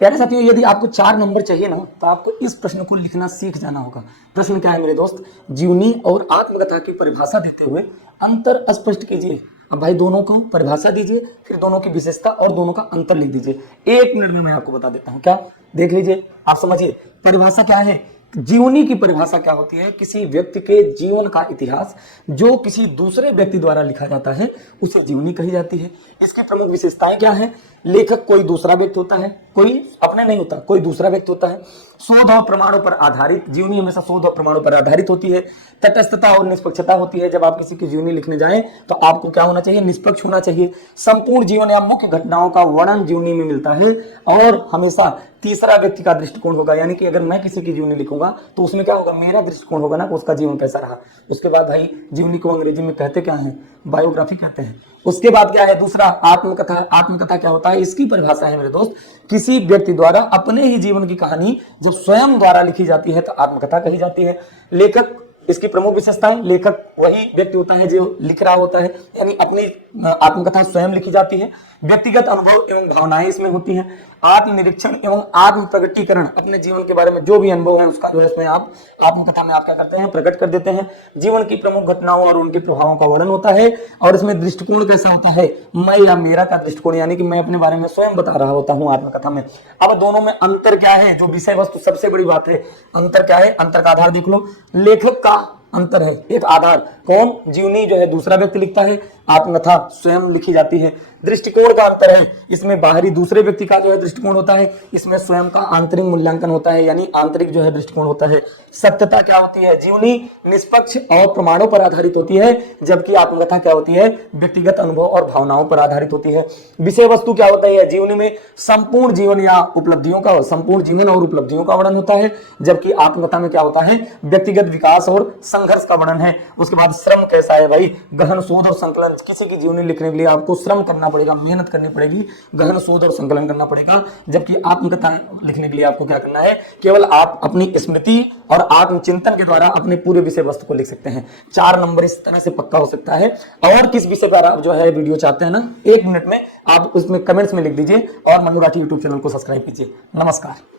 प्यारे साथियों, यदि आपको 4 नंबर चाहिए ना, तो आपको इस प्रश्न को लिखना सीख जाना होगा। प्रश्न क्या है मेरे दोस्त? जीवनी और आत्मकथा की परिभाषा देते हुए अंतर स्पष्ट कीजिए। अब भाई दोनों को परिभाषा दीजिए, फिर दोनों की विशेषता और दोनों का अंतर लिख दीजिए। 1 मिनट में मैं आपको बता देता हूं। क्या देख लीजिए, आप समझिए परिभाषा क्या है। जीवनी की परिभाषा क्या होती है? किसी व्यक्ति के जीवन का इतिहास जो किसी दूसरे व्यक्ति द्वारा लिखा जाता है उसे जीवनी कही जाती है। इसकी प्रमुख विशेषताएं क्या है? लेखक कोई दूसरा व्यक्ति होता है, कोई अपने नहीं होता, कोई दूसरा व्यक्ति होता है। शोध और प्रमाणों पर आधारित, जीवनी हमेशा शोध और प्रमाणों पर आधारित होती है। तटस्थता और निष्पक्षता होती है। जब आप किसी की जीवनी लिखने जाएं तो आपको क्या होना चाहिए? निष्पक्ष होना चाहिए। संपूर्ण जीवन या मुख्य घटनाओं का वर्णन जीवनी में मिलता है और हमेशा तीसरा व्यक्ति का दृष्टिकोण होगा। यानी कि अगर मैं किसी की जीवनी लिखूंगा तो उसमें क्या होगा? मेरा दृष्टिकोण होगा ना, उसका जीवन कैसा रहा। उसके बाद भाई जीवनी को अंग्रेजी में कहते क्या है? बायोग्राफी कहते हैं। उसके बाद क्या है? दूसरा आत्मकथा। आत्मकथा क्या होता है? इसकी परिभाषा है मेरे दोस्त, किसी व्यक्ति द्वारा अपने ही जीवन की कहानी जो स्वयं द्वारा लिखी जाती है तो आत्मकथा कही जाती है। लेखक, इसकी प्रमुख विशेषताएं, लेखक वही व्यक्ति होता है जो लिख रहा होता है, यानी अपनी आत्मकथा स्वयं लिखी जाती है। व्यक्तिगत अनुभव एवं भावनाएं इसमें होती हैं। आत्मनिरीक्षण एवं आत्म प्रकटीकरण, अपने जीवन के बारे में जो भी अनुभव है उसका जो है इसमें आप आत्मकथा में आप क्या करते हैं? प्रकट कर देते हैं। जीवन की प्रमुख घटनाओं और उनके प्रभावों का वर्णन होता है। और इसमें दृष्टिकोण कैसा होता है? मैं या मेरा का दृष्टिकोण, यानी कि मैं अपने बारे में स्वयं बता रहा होता हूं आत्मकथा में। अब दोनों में अंतर क्या है? जो विषय वस्तु सबसे बड़ी बात है, अंतर क्या है? अंतर का आधार देख लो। लेखक का अंतर है, एक आधार कौन? जीवनी जो है दूसरा व्यक्ति लिखता है, आत्मकथा स्वयं लिखी जाती है। दृष्टिकोण का अंतर है, इसमें बाहरी दूसरे व्यक्ति का जो है दृष्टिकोण होता है, इसमें स्वयं का आंतरिक मूल्यांकन होता है, यानी आंतरिक जो है दृष्टिकोण होता है। सत्यता क्या होती है? जीवनी निष्पक्ष और प्रमाणों पर आधारित होती है, जबकि आत्मकथा क्या होती है? व्यक्तिगत अनुभव और भावनाओं पर आधारित होती है। विषय वस्तु क्या होता है? जीवनी में संपूर्ण जीवन या उपलब्धियों का, संपूर्ण जीवन और उपलब्धियों का वर्णन होता है, जबकि आत्मकथा में क्या होता है? व्यक्तिगत विकास और संघर्ष का वर्णन है। उसके बाद श्रम कैसा है भाई? गहन शोध और संकलन। किसी की जीवनी लिखने के लिए आपको श्रम करना पड़ेगा, मेहनत करनी पड़ेगी, गहन शोध और संकलन करना पड़ेगा, जबकि आत्मकथा लिखने के लिए आपको क्या करना है? केवल आप अपनी स्मृति और आत्मचिंतन के द्वारा अपने पूरे विषय वस्तु को लिख सकते हैं। 4 नंबर इस तरह से पक्का हो सकता है। और किस विषय पर आप जो है वीडियो चाहते हैं ना, 1 मिनट में आप उसमें कमेंट्स में लिख दीजिए और मनु राठी यूट्यूब चैनल को सब्सक्राइब कीजिए। नमस्कार।